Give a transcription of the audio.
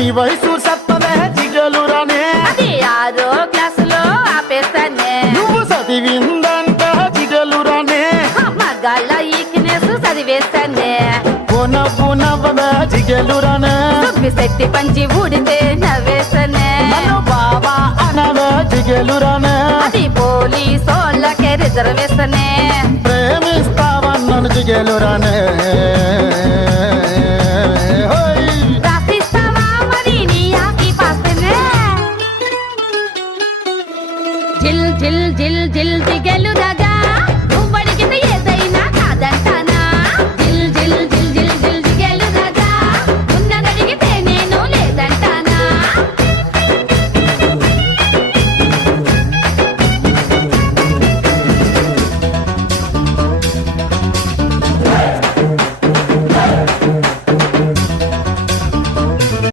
నీ వయసు సత్తదే జిగలురానే అది 6వ క్లాసులో ఆపేస్తానే నువ్వు చదివిందంట జిగలురానే మగాళ్ళ ఈక్నెస్ చదివేస్తానే నవ్వదా జిగలురానే శెట్టి పంచి ఊడితే నవ్వేస్తానే నన్ను బాబా అనవే జిగలురానే అది పోలీసోళ్ళకే రిజర్వేషనే ప్రేమిస్తావన్నను జిగలురానే రాసిస్తావా మరి నీ ఆకి పాస్తనే జిల్ జిల్ జిల్ జిల్ జిగలు